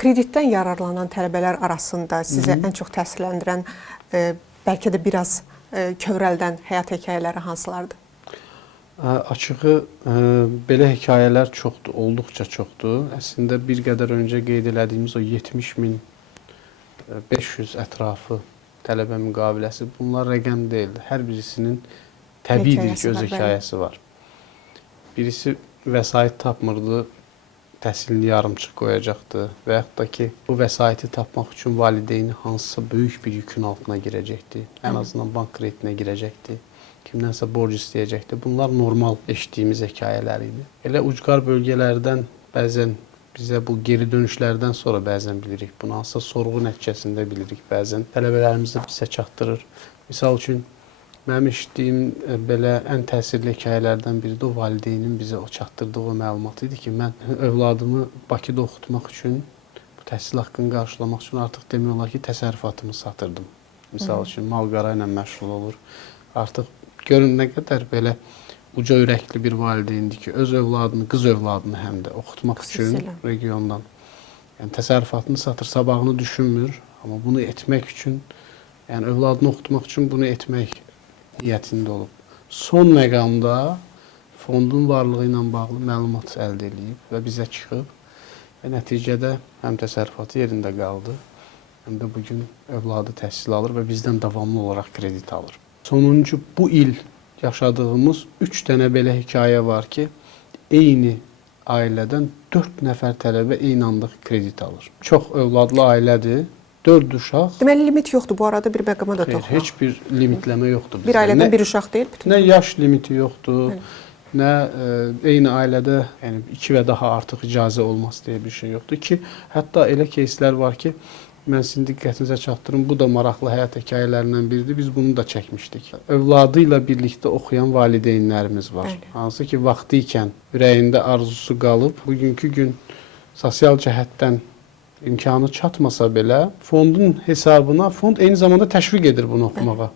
kreditdən yararlanan tələbələr arasında sizə ən çox təsirləndirən, bəlkə də biraz kövrəldən həyat hekayələri hansılardır? Açığı, belə hekayələr çoxdur, olduqca çoxdur. Əslində, bir qədər öncə qeyd elədiyimiz o 70.500 ətrafı tələbə müqaviləsi, bunlar rəqəm deyildi. Hər birisinin təbii ki, öz hekayəsi var. Birisi vəsait tapmırdı, təhsilini yarımçıq qoyacaqdı və yaxud da ki, bu vəsaiti tapmaq üçün valideyni hansısa böyük bir yükün altına girəcəkdi. Ən azından bank kreditinə girəcəkdi. Kimdənsə borc istəyəcəkdi. Bunlar normal eşitdiyimiz hekayələr idi. Elə ucqar bölgələrdən bəzən bizə bu geri dönüşlərdən sonra bəzən bilirik. Bunu hansısa sorğu nəticəsində bilirik bəzən. Tələbələrimiz də bizə çatdırır. Misal üçün, mənim eşitdiyim belə ən təsirli hekayələrdən biri də o valideynin bizə o çatdırdığı o məlumat idi ki, mən övladımı Bakıda oxutmaq üçün, bu təhsil haqqını qarşılamaq üçün artıq demək olar ki, təsərrüfatımı satırdım. Misal üçün, mal-qara ilə məşğul olur. Artıq görün nə qədər belə uca ürəkli bir valideyndir ki, öz övladını, qız övladını həm də oxutmaq üçün regiondan təsərrüfatını satır, sabahını düşünmür. Amma bunu etmək üçün, yəni övladını oxutmaq üçün bunu etmək niyyətində olub. Son məqamda fondun varlığı ilə bağlı məlumat əldə edib və bizə çıxıb və nəticədə həm təsərrüfatı yerində qaldı, həm də bugün övladı təhsil alır və bizdən davamlı olaraq kredit alır. Sonuncu, bu il yaşadığımız 3 dənə belə hekayə var ki, eyni ailədən 4 nəfər tələbə eyni anda kredit alır. Çox övladlı ailədir, 4 uşaq. Deməli, limit yoxdur, bu arada bir məqama da toxunaq. Heç bir limitləmə yoxdur bizdə. Bir ailədən bir uşaq deyil? Nə yaş limiti yoxdur, nə eyni ailədə 2 və daha artıq icazə olması deyə bir şey yoxdur ki, hətta elə keyslər var ki, mən sizin diqqətinizə çatdırım, bu da maraqlı həyat hekayələrindən biridir. Biz bunu da çəkmişdik. Övladı ilə birlikdə oxuyan valideynlərimiz var. Hansı ki, vaxtı ikən ürəyində arzusu qalıb, bugünkü gün sosial cəhətdən imkanı çatmasa belə, fondun hesabına, fond eyni zamanda təşviq edir bunu oxumağa.